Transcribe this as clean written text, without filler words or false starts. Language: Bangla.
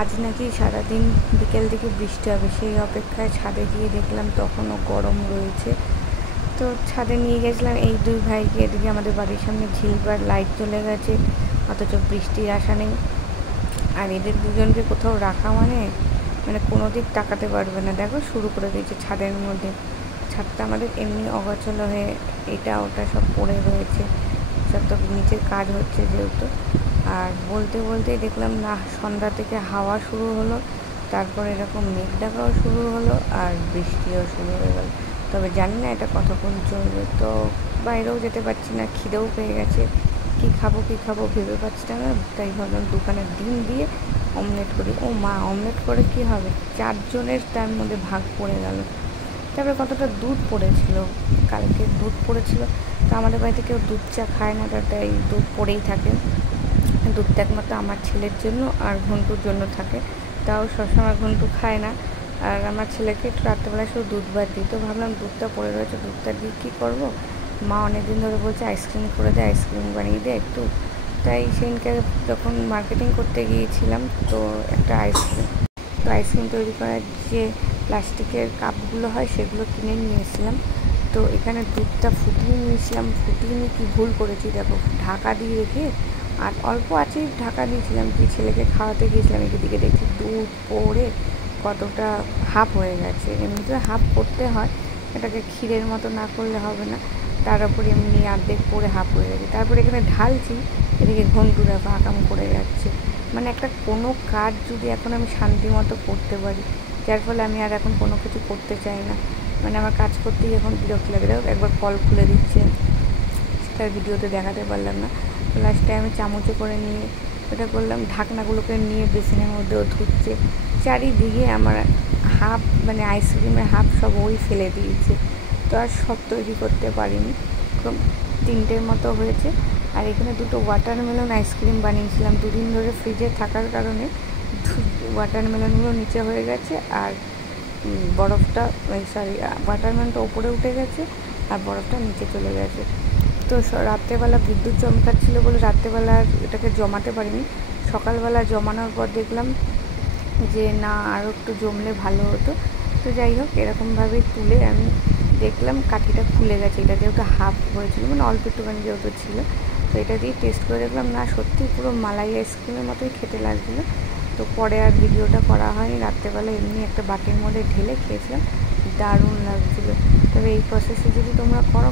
আজ নাকি সারাদিন বিকেল দিকে বৃষ্টি হবে, সেই অপেক্ষায় ছাদে গিয়ে দেখলাম তখনও গরম রয়েছে। তো ছাদে নিয়ে গেছিলাম এই দুই ভাইকে। এদিকে আমাদের বাড়ির সামনে ঝিলবার লাইট চলে গেছে, অথচ বৃষ্টির আশা নেই। আর এদের দুজনকে কোথাও রাখা মানে কোনো দিক তাকাতে পারবে না। দেখো শুরু করে দিয়েছে ছাদের মধ্যে। ছাদটা আমাদের এমনি অগোছালো হয়ে এটা ওটা সব পড়ে রয়েছে, সব তো নিচের কাজ হচ্ছে যেহেতু। আর বলতে বলতেই দেখলাম না সন্ধ্যা থেকে হাওয়া শুরু হলো, তারপর এরকম মেঘ ডাকাও শুরু হলো, আর বৃষ্টিও শুরু হয়ে গেল। তবে জানি না এটা কতক্ষণ চলবে। তো বাইরেও যেতে পারছি না, খিদেও পেয়ে গেছে। কী খাবো ভেবে পাচ্ছি না। তাই ভাবলাম দোকানের ডিম দিয়ে অমলেট করি। ও মা, অমলেট করে কি হবে, 4 জনের তার মধ্যে ভাগ পড়ে গেল। তারপরে কতটা দুধ পড়েছিল, কালকে দুধ পড়েছিল। তো আমাদের বাড়িতে কেউ দুধ চা খায় না, তাই দুধ পড়েই থাকে। দুধটা একমাত্র আমার ছেলের জন্য আর ঘন্টুর জন্য থাকে, তাও সবসময় ঘন্টু খায় না। আর আমার ছেলেকে একটু রাত্রেবেলা শুধু দুধ ভাত দিই। তো ভাবলাম দুধটা পড়ে রয়েছে, দুধটা দিয়ে কী করবো। মা অনেকদিন ধরে বলছে আইসক্রিম করে দে, আইসক্রিম বানিয়ে দে একটু। তাই সেদিনকে যখন মার্কেটিং করতে গিয়েছিলাম, তো একটা আইসক্রিম তৈরি করার যে প্লাস্টিকের কাপগুলো হয় সেগুলো কিনে নিয়ে এসেছিলাম। তো এখানে দুধটা ফুটিয়ে নিয়েছিলাম, ফুটিয়ে নিয়ে কী ভুল করেছি দেখো, ঢাকা দিয়ে রেখে আর অল্প আঁচেই ঢাকা দিয়েছিলাম। কি ছেলেকে খাওয়াতে গিয়েছিলাম, এদিকে দেখি দুধ পড়ে কতটা হাফ হয়ে গেছে। এমনিতে হাফ করতে হয়, এটাকে ক্ষীরের মতো না করলে হবে না। তার উপরে এমনি অর্ধেক পড়ে হাফ হয়ে গেছে। তারপরে এখানে ঢালছি, এদিকে ঘন্টু দেখো আকাম করে যাচ্ছে। একটা কোনো কাজ যদি এখন আমি শান্তি মতো করতে পারি, যার ফলে আমি আর এখন কোনো কিছু করতে চাই না। আমার কাজ করতেই এখন বিরক্ত লাগে। দেখো একবার কল খুলে দিচ্ছে, সেটার ভিডিওতে দেখাতে পারলাম না। লাস্টে আমি চামচে করে নিয়ে এটা করলাম, ঢাকনাগুলোকে নিয়ে বেসিনের মধ্যেও ধুচ্ছে। চারিদিকে আমার হাফ আইসক্রিমের হাফ সব ওই ফেলে দিয়েছে। তো আর সব তৈরি করতে পারিনি, 3টের মতো হয়েছে। আর এখানে 2টো ওয়াটারমেলন আইসক্রিম বানিয়েছিলাম। 2 দিন ধরে ফ্রিজে থাকার কারণে ওয়াটারমেলনগুলো নিচে হয়ে গেছে, আর ওয়াটারমেলনটা ওপরে উঠে গেছে আর বরফটা নিচে চলে গেছে। তো রাত্রেবেলা বিদ্যুৎ চমকাচ্ছিল বলে রাত্রেবেলা আর এটাকে জমাতে পারিনি। সকালবেলা জমানোর পর দেখলাম যে না, আরও একটু জমলে ভালো হতো। তো যাই হোক, এরকমভাবেই তুলে আমি দেখলাম কাঠিটা খুলে গেছে। এটা যেহেতু হাফ হয়েছিল, অল্প একটুখানি যেহেতু ছিল, তো এটা দিয়ে টেস্ট করে দেখলাম না সত্যি পুরো মালাই আইসক্রিমের মতোই খেতে লাগছিলো। তো পরে আর ভিডিওটা করা হয়নি। রাত্রেবেলা এমনি একটা বাটির মধ্যে ঢেলে খেয়েছিলাম, দারুণ লাগছিলো। তবে এই প্রসেসে যদি তোমরা করো